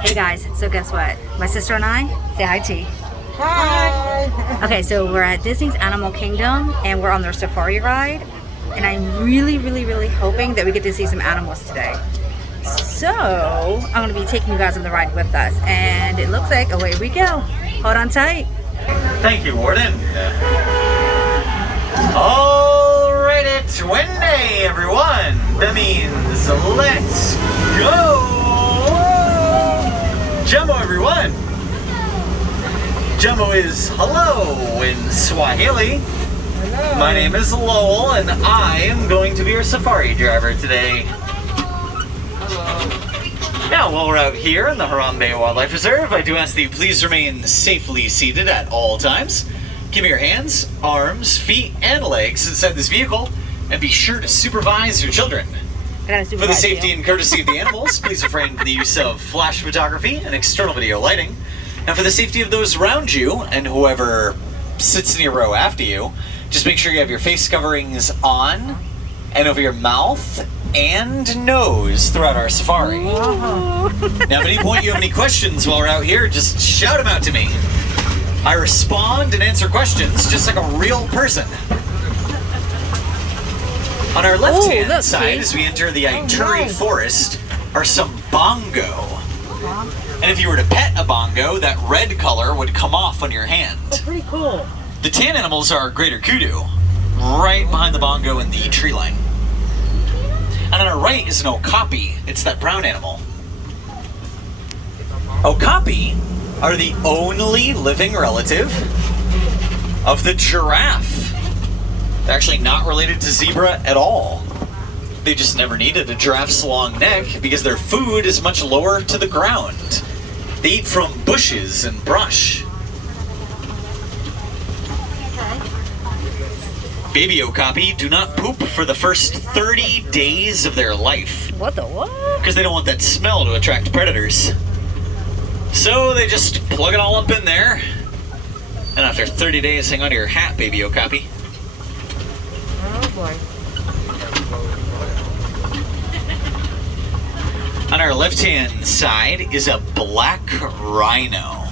Hey guys, so guess what? My sister and I, say hi T. Hi! Okay, so we're at Disney's Animal Kingdom and we're on their safari ride. And I'm really hoping that we get to see some animals today. So, I'm going to be taking you guys on the ride with us. And it looks like away we go. Hold on tight. Thank you, Warden. All right, it's Wednesday, everyone. That means let's go. Jumbo, everyone. Jumbo is hello in Swahili. Hello. My name is Lowell, and I am going to be your safari driver today. Now, while we're out here in the Harambe Wildlife Reserve, I do ask that you please remain safely seated at all times. Keep your hands, arms, feet, and legs inside this vehicle, and be sure to supervise your children. For the safety and courtesy of the animals, please refrain from the use of flash photography and external video lighting. And for the safety of those around you, and whoever sits in your row after you, just make sure you have your face coverings on, and over your mouth and nose throughout our safari. Now, if at any point you have any questions while we're out here, just shout them out to me. I respond and answer questions just like a real person. On our left-hand side, as we enter the Ituri Forest, are some bongo. And if you were to pet a bongo, that red color would come off on your hand. Oh, pretty cool. The tan animals are greater kudu, right behind the bongo in the tree line. And on our right is an okapi. It's that brown animal. Okapi are the only living relative of the giraffe. They're actually not related to zebra at all. They just never needed a giraffe's long neck because their food is much lower to the ground. They eat from bushes and brush. Baby okapi do not poop for the first 30 days of their life. What the what? Because they don't want that smell to attract predators. So they just plug it all up in there. And after 30 days, hang on to your hat, baby okapi. Oh boy. On our left-hand side is a black rhino.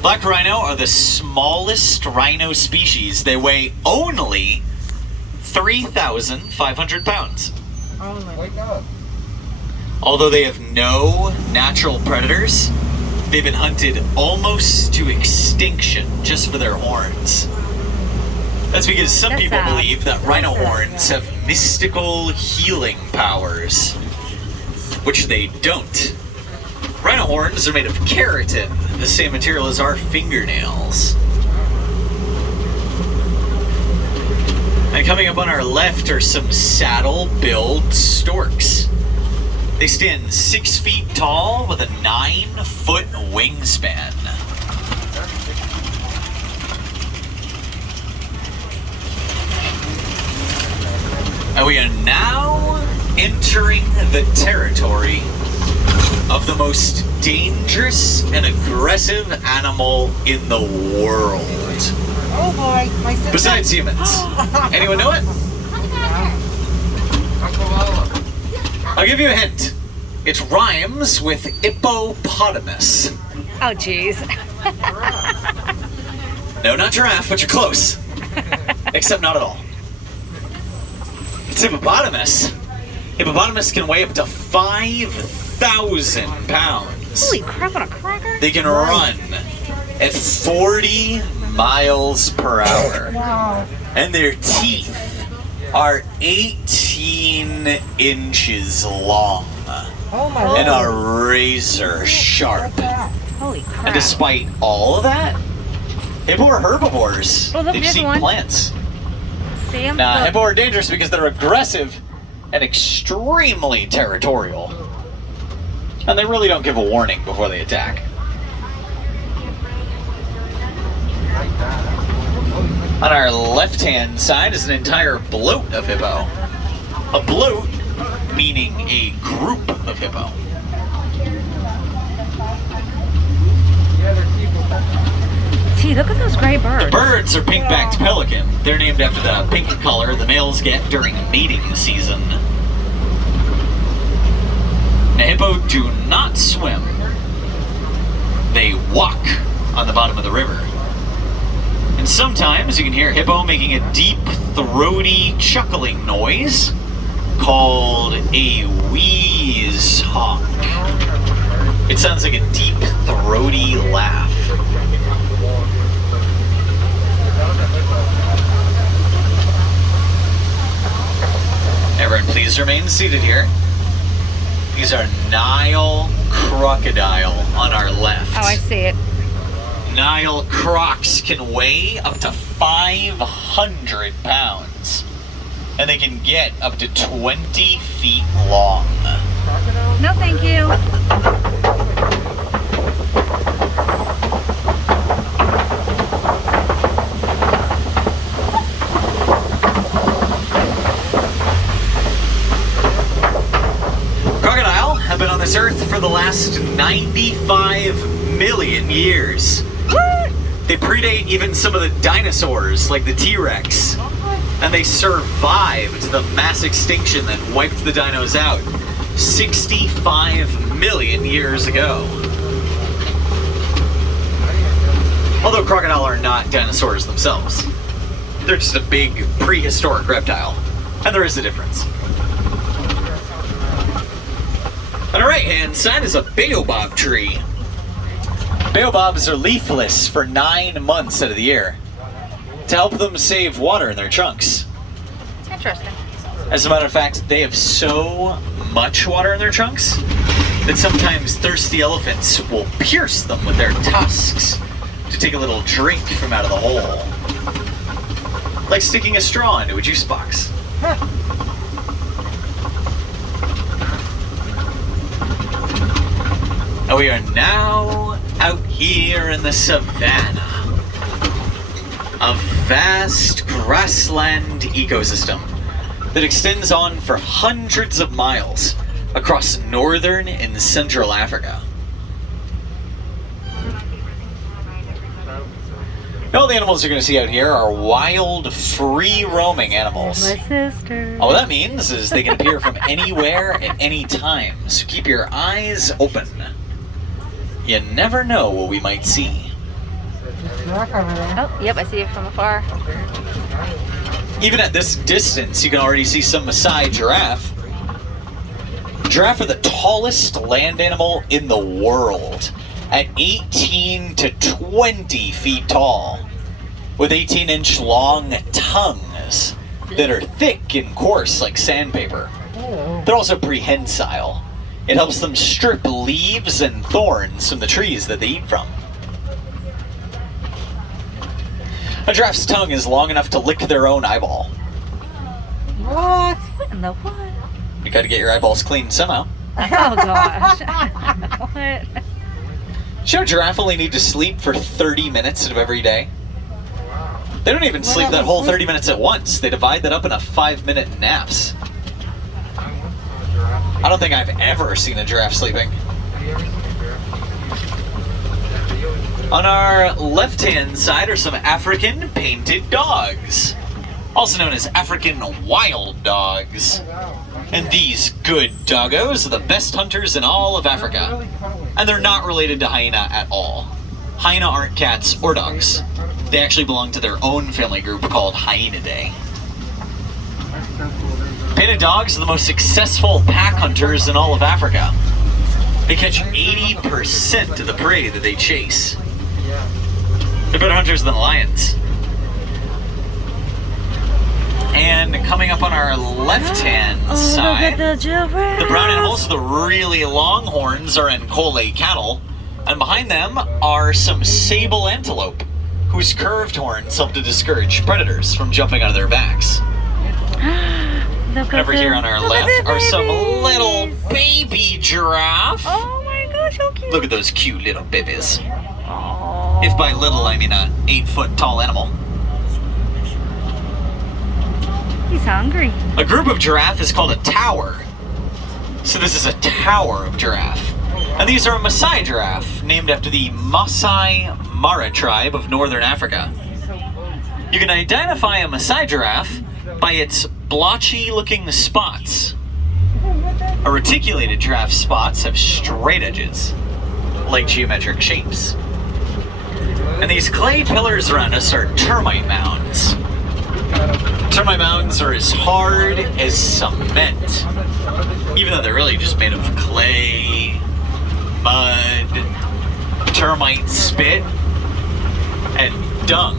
Black rhino are the smallest rhino species. They weigh only 3,500 pounds. Oh my. Wake up. Although they have no natural predators, they've been hunted almost to extinction just for their horns. That's because some people believe that rhino horns have mystical healing powers, which they don't. Rhino horns are made of keratin, the same material as our fingernails. And coming up on our left are some saddle-billed storks. They stand 6 feet tall with a 9-foot wingspan. And we are now entering the territory of the most dangerous and aggressive animal in the world. Oh boy. My sister. Besides humans. Anyone know it? I'll give you a hint. It rhymes with hippopotamus. Oh jeez. No, not giraffe, but you're close. Except not at all. It's hippopotamus. Hippopotamus can weigh up to 5,000 pounds. Holy crap on a cracker. They can run at 40 miles per hour. Wow. And their teeth are 18 inches long Oh my. and are razor sharp. Holy crap. And despite all of that, hippo are herbivores. Oh, look, They just there's eat one. plants. See him? Nah, Look. hippo are dangerous because they're aggressive and extremely territorial. And they really don't give a warning before they attack. On our left-hand side is an entire bloat of hippo. A bloat meaning a group of hippo. Gee, look at those gray birds. The birds are pink-backed pelican. They're named after the pink color the males get during mating season. Now, hippo do not swim. They walk on the bottom of the river. And sometimes you can hear hippo making a deep, throaty, chuckling noise called a wheeze honk. It sounds like a deep, throaty laugh. Everyone, please remain seated here. These are Nile crocodile on our left. Oh, I see it. Nile crocs can weigh up to 500 pounds. And they can get up to 20 feet long. No, thank you. Crocodile have been on this earth for the last 95 million years. What? They predate even some of the dinosaurs, like the T-Rex. And they survived the mass extinction that wiped the dinos out 65 million years ago. Although crocodile are not dinosaurs themselves. They're just a big prehistoric reptile. And there is a difference. On the right-hand side is a baobab tree. Baobabs are leafless for 9 months out of the year to help them save water in their trunks. Interesting. As a matter of fact, they have so much water in their trunks that sometimes thirsty elephants will pierce them with their tusks to take a little drink from out of the hole. Like sticking a straw into a juice box. And we are now out here in the savannah. A vast grassland ecosystem that extends on for hundreds of miles across northern and central Africa. Now, all the animals you're going to see out here are wild, free-roaming animals. My sister. All that means is they can appear from anywhere at any time, so keep your eyes open. You never know what we might see. Oh, yep, I see it from afar. Even at this distance, you can already see some Maasai giraffe. Giraffe are the tallest land animal in the world, at 18 to 20 feet tall, with 18-inch long tongues that are thick and coarse like sandpaper. They're also prehensile. It helps them strip leaves and thorns from the trees that they eat from. A giraffe's tongue is long enough to lick their own eyeball. What? What in the what? You gotta get your eyeballs clean somehow. Oh gosh. What? You know, giraffe only need to sleep for 30 minutes of every day. They don't even sleep that whole 30 minutes at once. They divide that up into 5-minute naps. I don't think I've ever seen a giraffe sleeping. On our left-hand side are some African painted dogs, also known as African wild dogs. And these good doggos are the best hunters in all of Africa. And they're not related to hyena at all. Hyena aren't cats or dogs. They actually belong to their own family group called Hyenidae. Painted dogs are the most successful pack hunters in all of Africa. They catch 80% of the prey that they chase. They're better hunters than lions. And coming up on our left-hand side, the brown animals with the really long horns are Ankole cattle, and behind them are some sable antelope, whose curved horns help to discourage predators from jumping out of their backs. And over here on our left are some little baby giraffe. Oh my gosh, how cute. Look at those cute little babies. If by little I mean an 8-foot tall animal. He's hungry. A group of giraffe is called a tower. So this is a tower of giraffe. And these are a Maasai giraffe, named after the Maasai Mara tribe of northern Africa. You can identify a Maasai giraffe by its blotchy looking spots. A reticulated giraffe's spots have straight edges, like geometric shapes. And these clay pillars around us are termite mounds. Termite mounds are as hard as cement, even though they're really just made of clay, mud, termite spit, and dung.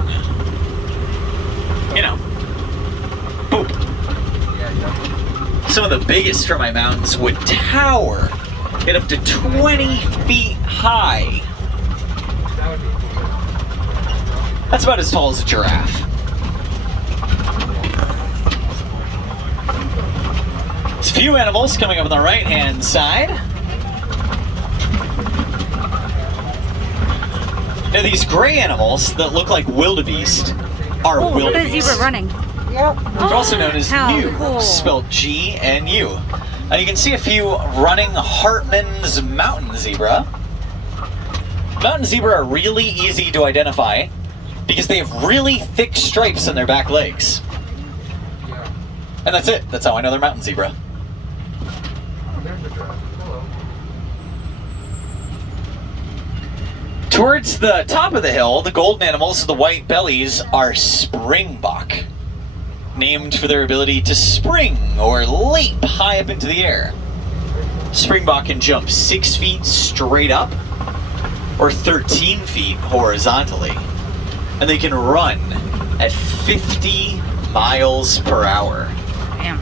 You know, poop. Some of the biggest termite mounds would tower at up to 20 feet high. That's about as tall as a giraffe. There's a few animals coming up on the right-hand side. Now these gray animals that look like wildebeest are Oh, look at the wildebeest. zebra running. Yep. They're also known as How gnu, cool. spelled G-N-U. And you can see a few running Hartman's mountain zebra. Mountain zebra are really easy to identify because they have really thick stripes on their back legs. And that's it. That's how I know they're mountain zebra. Towards the top of the hill, the golden animals with the white bellies are springbok, named for their ability to spring or leap high up into the air. Springbok can jump 6 feet straight up or 13 feet horizontally, and they can run at 50 miles per hour. Damn.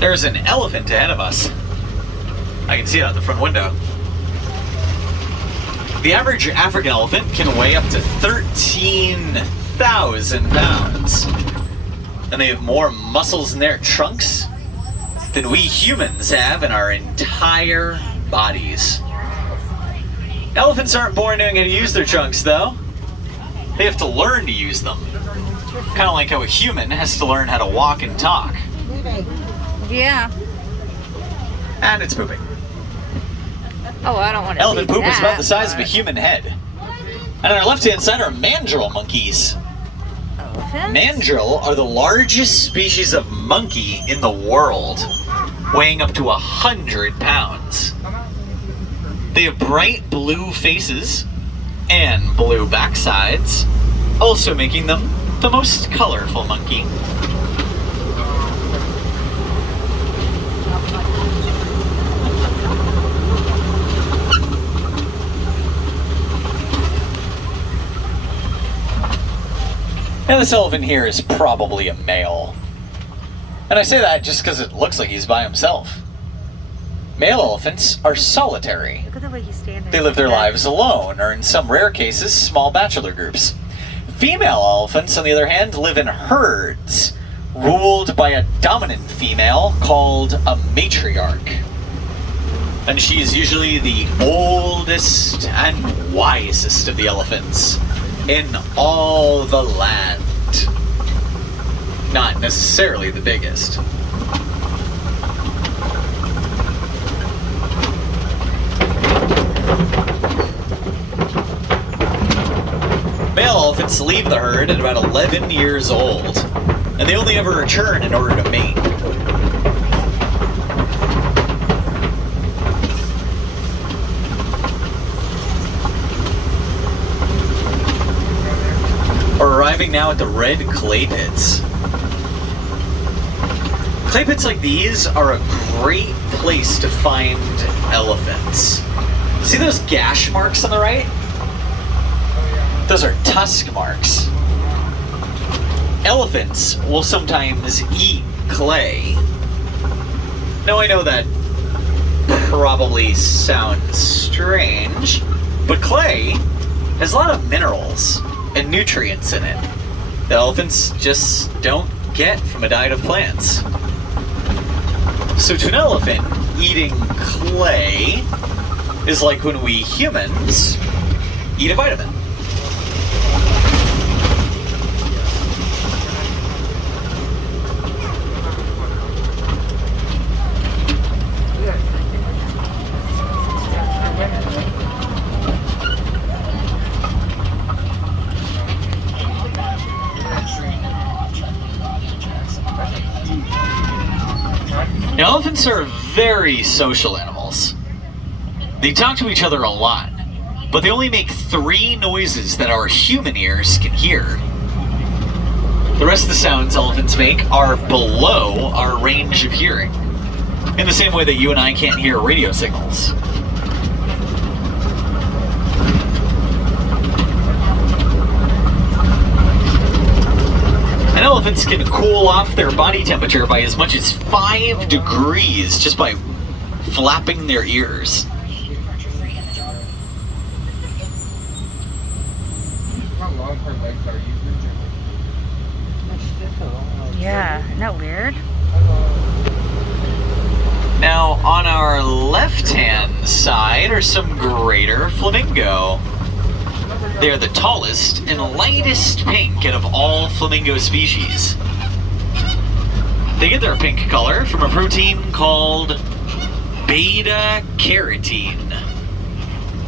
There's an elephant ahead of us. I can see it out the front window. The average African elephant can weigh up to 13,000 pounds. And they have more muscles in their trunks than we humans have in our entire bodies. Elephants aren't born knowing how to use their trunks, though. They have to learn to use them. Kind of like how a human has to learn how to walk and talk. Yeah. And it's pooping. Oh, I don't want to Elephant see poop is that, about the size of a but- human head. And on our left-hand side are mandrill monkeys. Elephants? Mandrill are the largest species of monkey in the world, weighing up to 100 pounds. They have bright blue faces and blue backsides, also making them the most colorful monkey. Now this elephant here is probably a male. And I say that just because it looks like he's by himself. Male elephants are solitary. Look at the way he's standing. They live their lives alone, or in some rare cases, small bachelor groups. Female elephants, on the other hand, live in herds, ruled by a dominant female called a matriarch. And she is usually the oldest and wisest of the elephants in all the land. Not necessarily the biggest. Male elephants leave the herd at about 11 years old, and they only ever return in order to mate. We're arriving now at the red clay pits. Clay pits like these are a great place to find elephants. See those gash marks on the right? Those are tusk marks. Elephants will sometimes eat clay. Now I know that probably sounds strange, but clay has a lot of minerals and nutrients in it that elephants just don't get from a diet of plants. So to an elephant, eating clay is like when we humans eat a vitamin. Now, elephants are very social animals. They talk to each other a lot, but they only make 3 noises that our human ears can hear. The rest of the sounds elephants make are below our range of hearing, in the same way that you and I can't hear radio signals. And elephants can cool off their body temperature by as much as 5 degrees just by flapping their ears. Yeah, isn't that weird? Now, on our left-hand side are some greater flamingo. They are the tallest and lightest pink out of all flamingo species. They get their pink color from a protein called beta-carotene,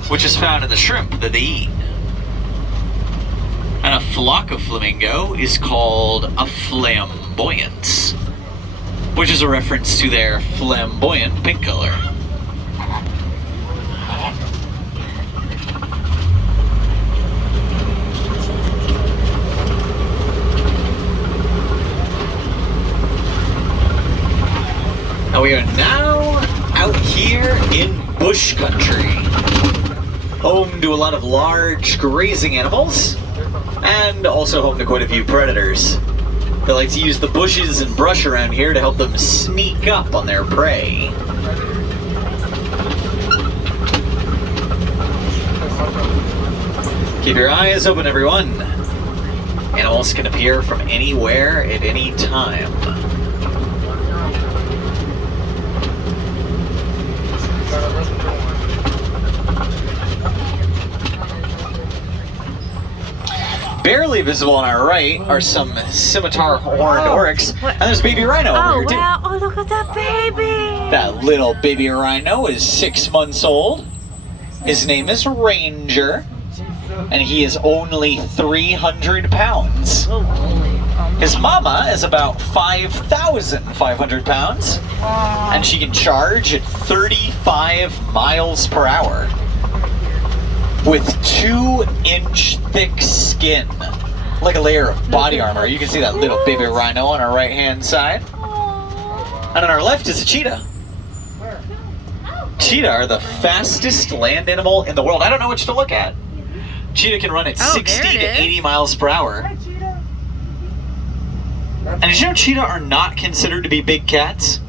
which is found in the shrimp that they eat. And a flock of flamingo is called a flamboyant, which is a reference to their flamboyant pink color. And we are now out here in bush country, home to a lot of large grazing animals, and also home to quite a few predators. They like to use the bushes and brush around here to help them sneak up on their prey. Keep your eyes open, everyone. Animals can appear from anywhere at any time. Barely visible on our right are some scimitar-horned oryx, and there's baby rhino over here too. Wow! Oh, look at that baby! That little baby rhino is 6 months old. His name is Ranger, and he is only 300 pounds. His mama is about 5,500 pounds, and she can charge at 35 miles per hour. With 2-inch thick skin, like a layer of body armor. You can see that little baby rhino on our right hand side. And on our left is a cheetah. Cheetah are the fastest land animal in the world. I don't know which to look at. Cheetah can run at 60 to 80 miles per hour. And did you know cheetah are not considered to be big cats?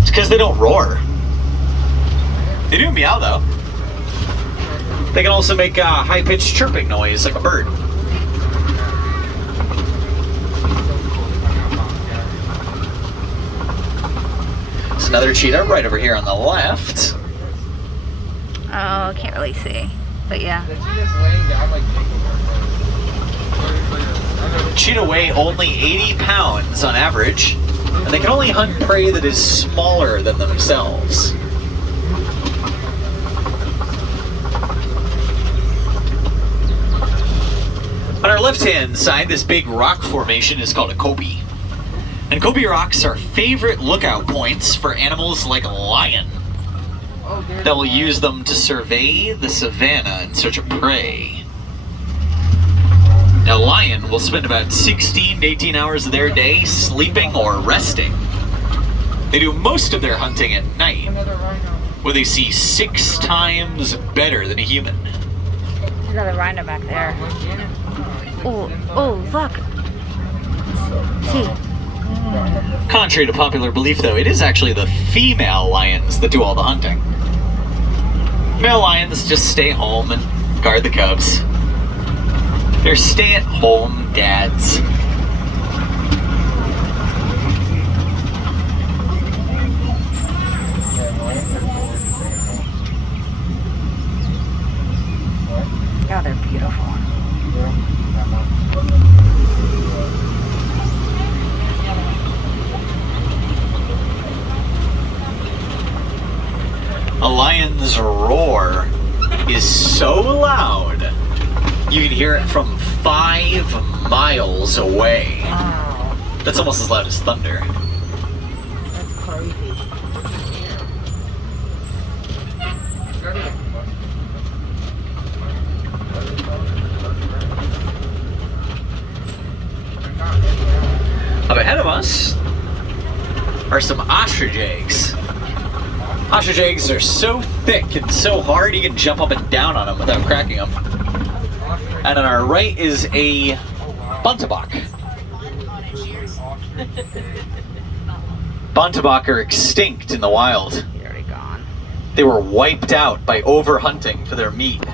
It's because they don't roar. They do meow though. They can also make a high-pitched chirping noise like a bird. There's another cheetah right over here on the left. Oh, can't really see, but yeah. Cheetah weigh only 80 pounds on average, and they can only hunt prey that is smaller than themselves. On our left-hand side, this big rock formation is called a kopie. And kopie rocks are favorite lookout points for animals like a lion that will use them to survey the savanna in search of prey. Now, a lion will spend about 16 to 18 hours of their day sleeping or resting. They do most of their hunting at night, where they see 6 times better than a human. Another rhino back there. Oh, look. See. Contrary to popular belief, though, it is actually the female lions that do all the hunting. Male lions just stay home and guard the cubs. They're stay-at-home dads. God, they're beautiful. A lion's roar is so loud, you can hear it from 5 miles away. Wow. That's almost as loud as thunder. That's Up ahead of us are some ostrich eggs. Ostrich eggs are so thick and so hard you can jump up and down on them without cracking them. And on our right is a buntebok. Buntebok are extinct in the wild. They're already gone. They were wiped out by overhunting for their meat.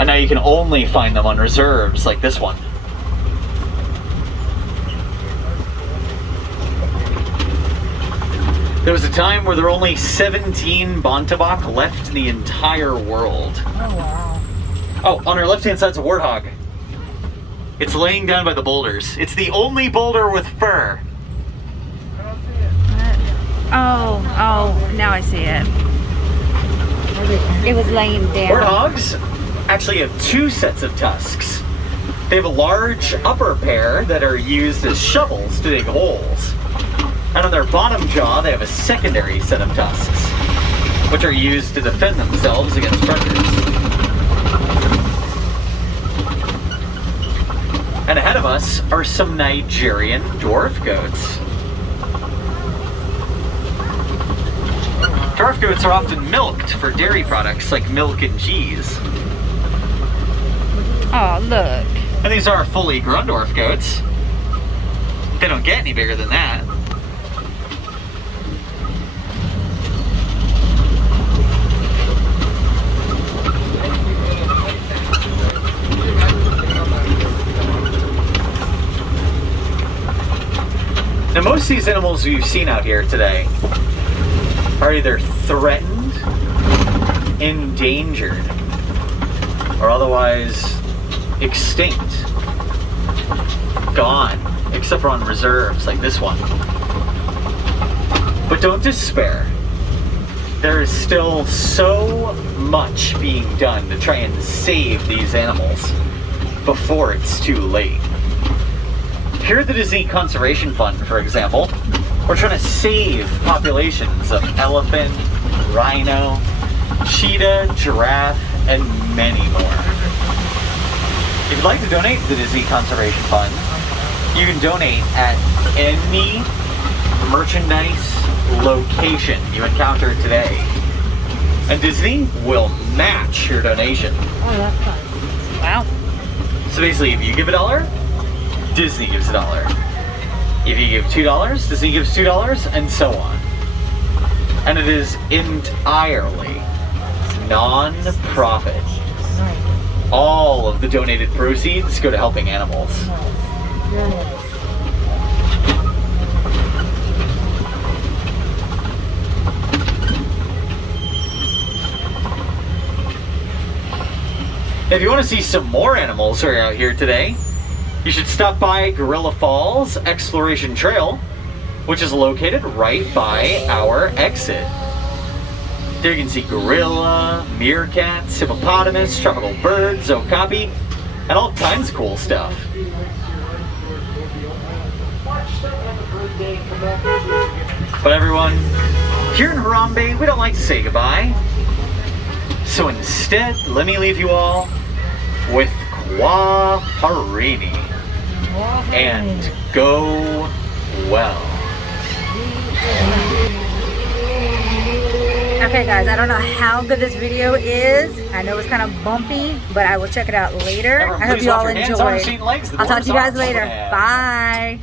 And now you can only find them on reserves like this one. There was a time where there were only 17 buntebok left in the entire world. Oh, wow. Oh, on our left-hand side's a warthog. It's laying down by the boulders. It's the only boulder with fur. Oh, now I see it. It was laying down. Warthogs actually have two sets of tusks. They have a large upper pair that are used as shovels to dig holes. And on their bottom jaw, they have a secondary set of tusks, which are used to defend themselves against predators. And ahead of us are some Nigerian dwarf goats. Dwarf goats are often milked for dairy products like milk and cheese. Oh, look. And these are fully grown dwarf goats. They don't get any bigger than that. Now most of these animals we've seen out here today are either threatened, endangered, or otherwise extinct, gone, except for on reserves like this one. But don't despair. There is still so much being done to try and save these animals before it's too late. Here at the Disney Conservation Fund, for example, we're trying to save populations of elephant, rhino, cheetah, giraffe, and many more. If you'd like to donate to the Disney Conservation Fund, you can donate at any merchandise location you encounter today. And Disney will match your donation. Oh, that's nice. Wow. So basically, if you give $1, Disney gives $1. If you give $2, Disney gives $2, and so on. And it is entirely non-profit. Nice. All of the donated proceeds go to helping animals. Nice. Very nice. If you want to see some more animals who are out here today, you should stop by Gorilla Falls Exploration Trail, which is located right by our exit. There you can see gorilla, meerkats, hippopotamus, tropical birds, okapi, and all kinds of cool stuff. But everyone, here in Harambe, we don't like to say goodbye. So instead, let me leave you all with Kwa Harini. And go well. Okay guys, I don't know how good this video is. I know it's kind of bumpy, but I will check it out later. I hope you all enjoyed. I'll talk to you guys later. Bye.